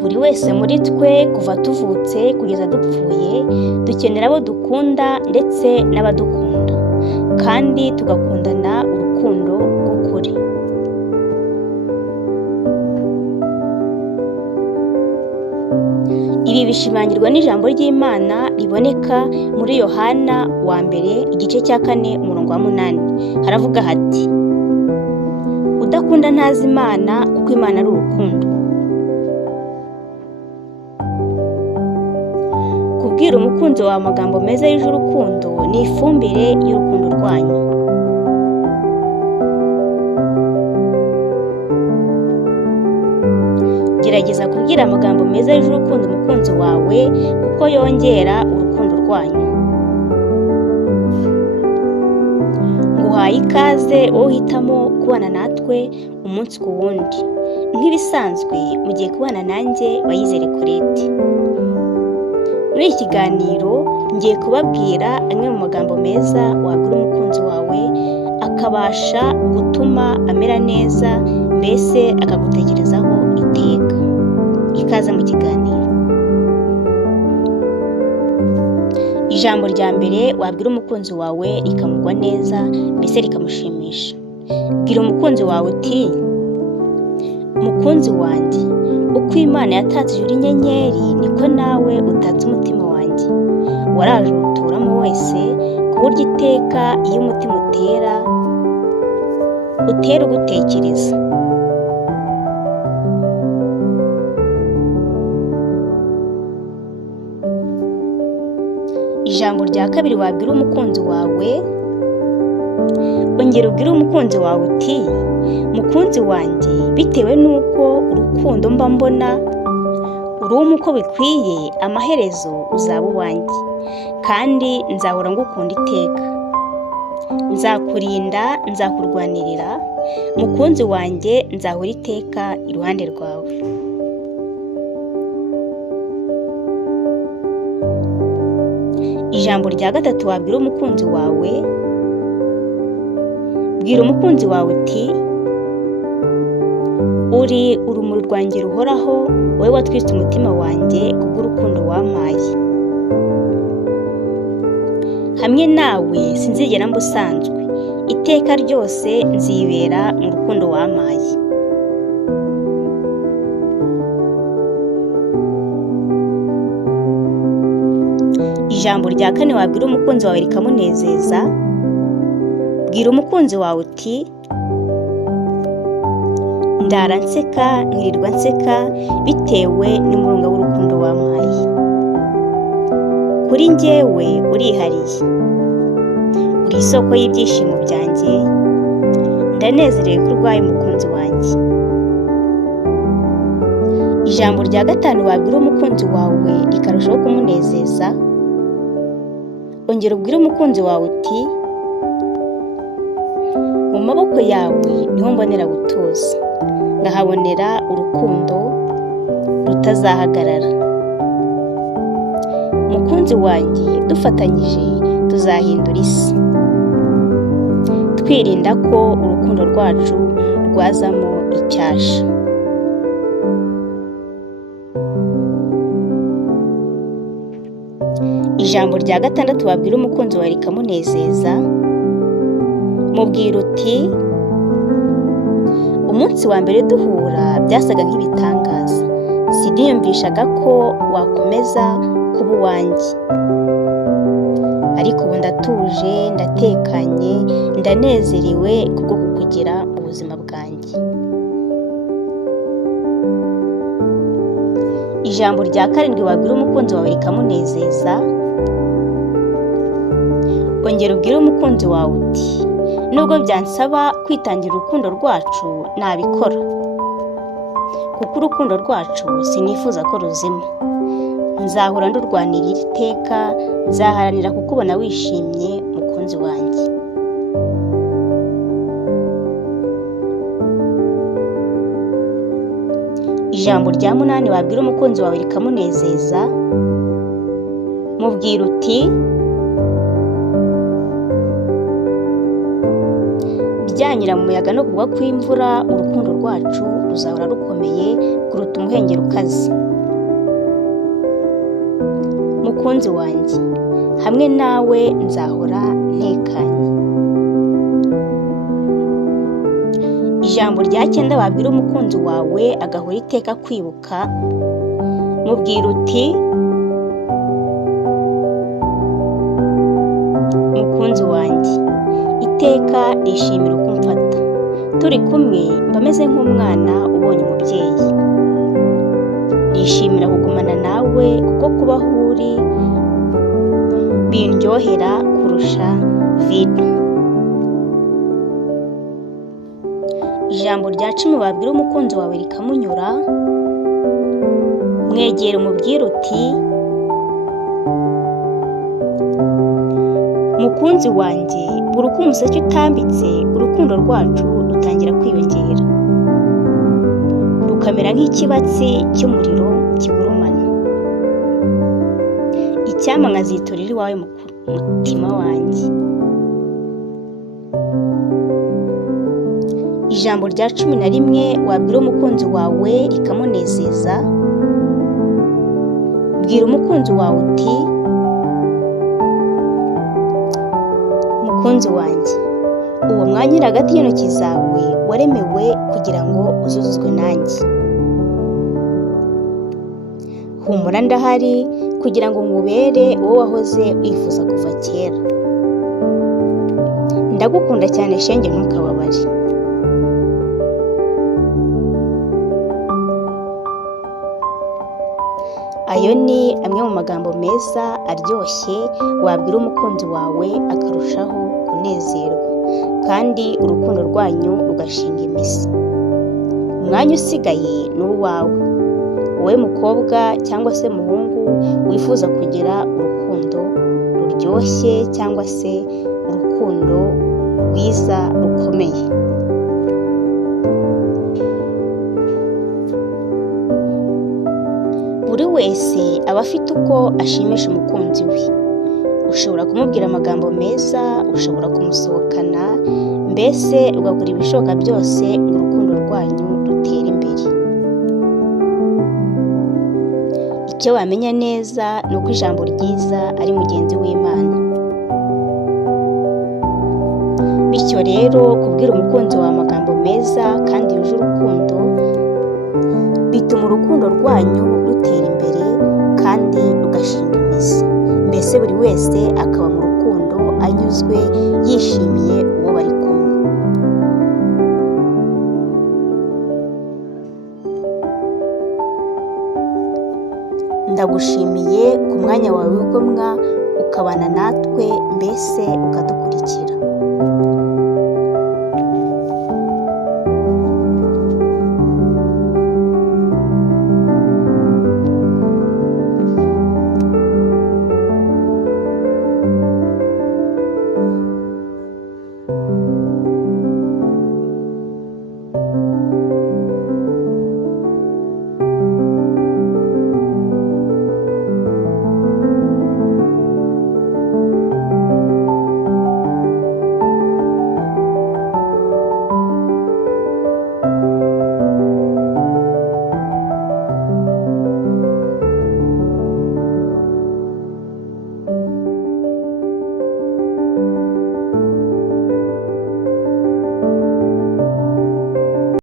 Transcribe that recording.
Buri wese muri twe kuva tuvutse kugeza dupfuye dukenera abo dukunda ndetse n'abadukunda, kandi tugakundana urukundo rw'ukuri. Ibi bishimangirwa n'ijambo ry'Imana riboneka muri Yohana wa mbere igice cya 4 umurongo wa 8. Haravuga hati: udakunda ntazi Imana, kuko Imana ari urukundo. Kubwira umukunzi wawe amagambo meza yuje urukundo ni ifumbire y'urukundo rwanyu. Gerageza kubwira amagambo meza yuje urukundo umukunzi wawe, kuko yongera urukundo rwanyu. Nguhaye ikaze wowe uhitamo kubana natwe umunsi ku wundi. Nk'ibisanzwe mugiye kubana nanjye Bayizere Colette. Muri iki kiganiro ngiye kubabwira amwe mu magambo meza wabwira umukunzi wawe akabasha gutuma amera neza, mbese akagutekerezaho iteka. Ikaze mu kiganiro. Ijambo rya mbere wabwira umukunzi wawe rikamugwa neza, mbese rikamushimisha. Bwira umukunzi wawe uti: mukunzi wanjye, uko Imana yatatse ijuru inyenyeri, niko nawe utatse umutima wanjye. Waraje uwuturamo wese, ku buryo iteka iyo umutima utera ugutekereza. Ijambo rya kabiri wabwira umukunzi wawe, ongera ubwire umukunzi wawe uti: mukunzi wanjye, bitewe n'uko urukundo mba mbona uruma uko bikwiye, amaherezo uzaba uwanjye, kandi nzahora ngukunda iteka. Nzakurinda, nzakurwanirira, mukunzi wanjye, nzahora iteka iruhande rwawe. Ijambo rya gatatu wabwira umukunzi wawe, bwira umukunzi wawe uti: uri urumuri rwanjye ruhoraho, wowe watwitse umutima wanjye kubw'urukundo wampaye. Hamwe nawe sinzigera mba usanzwe, iteka ryose nzibera mu rukundo wampaye. Ijambo rya kane wabwira umukunzi wawe rikamunezeza, bwira umukunzi wawe uti: ndara nseka, nkirirwa nseka, bitewe n'umurunga w'urukundo wampaye. Kuri njyewe urihariye, uri isoko y'ibyishimo byanjye, ndanezerewe ko urwaye umukunzi wanjye. Ijambo rya gatanu wabwira umukunzi wawe rikarushaho kumunezeza, ongera ubwire umukunzi wawe uti: mu maboko yawe niho mbonera gutuza, ngahabonera urukundo rutazahagarara. Mukunzi wanjye, dufatanyije tuzahindura isi, twirinda ko urukundo rwacu rwazamo icyasha. Ijambo rya gatandatu wabwira umukunzi wawe rikamunezeza, mubwira uti: umunsi wa mbere duhura byasaga nk'ibitangaza, siniyumvishaga ko wakomeza kuba uwanjye, ariko ubu ndatuje, ndatekanye, ndanezerewe kubwo kukugira mu buzima bwanjye. Ijambo rya karindwi wabwira umukunzi wawe rikamunezeza, ongera ubwire umukunzi wawe uti: nubwo byansaba kwitangira urukundo rwacu, nabikora, kuko urukundo rwacu sinifuza ko ruzima. Nzahora ndurwanirira iteka, nzaharanira kukubona wishimye, mukunzi wanjye. Ijambo rya munani wabwira umukunzi wawe rikamunezeza, mubwira uti byanyura mu muyaga no kugwa kw'imvura, urukundo rwacu ruzahora rukomeye kuruta umuhengeri ukaze. Mukunzi wanjye, hamwe nawe nzahora ntekanye. Ijambo rya 9 wabwira umukunzi wawe agahora iteka kwibuka, mubwira uti mukunzi wanjye, iteka nishimira uko umfata, turi kumwe mba meze nk'umwana ubonye umubyeyi. Nishimira kugumana nawe kuko kuba aho uri bindyohera kurusha vino. Ijambo rya 10 wabwira umukunzi wawe rikamunyura, mwegere umubwire uti mukunzi wanjye, buri uko umuseke utambitse urukundo rwacu rutangira kwiyongera, rukamera nk'ikibatsi cy'umuriro kigurumana. Icyampa nkaziturira iwawe mutima wanjye. Ijambo rya 11 wabwira umukunzi wawe rikamunezeza, bwira umukunzi wawe uti mukunzi wanjye, uwo mwanya uri hagati y'intoki zawe waremewe kugira ngo uzuzuzwe nanjye. Humura ndahari kugira ngo nkubere uwo wahoze wifuza kuva kera. Ndagukunda cyane shenge, ntukababare. Ayo ni amwe mu magambo meza aryoshye wabwira umukunzi wawe akarushaho kunezerwa, kandi urukundo rwanyu rugashinga imizi. Umwanya usigaye ni uwawe, wowe mukobwa cyangwa se muhungu wifuza kugira urukundo ruryoshye cyangwa se urukundo rwiza rukomeye. Buri wese aba afite uko ashimisha umukunzi we. Ushobora kumubwira amagambo meza, ushobora kumusohokana, mbese ugakora ibishoboka byose ngo urukundo rwanyu rutere imbere. Icyo wamenya neza ni uko ijambo ryiza ari mugenzi w'Imana. Bityo rero kubwira umukunzi wawe amagambo meza kandi yuje urukundo bituma urukundo rwanyu rutera imbere kandi rugashinga imizi. Mbese buri wese akaba mu rukundo anyuzwe, yishimiye uwo bari kumwe. Ndagushimiye ku mwanya wawe w'igomwa ukabana natwe, mbese ukadukurikira.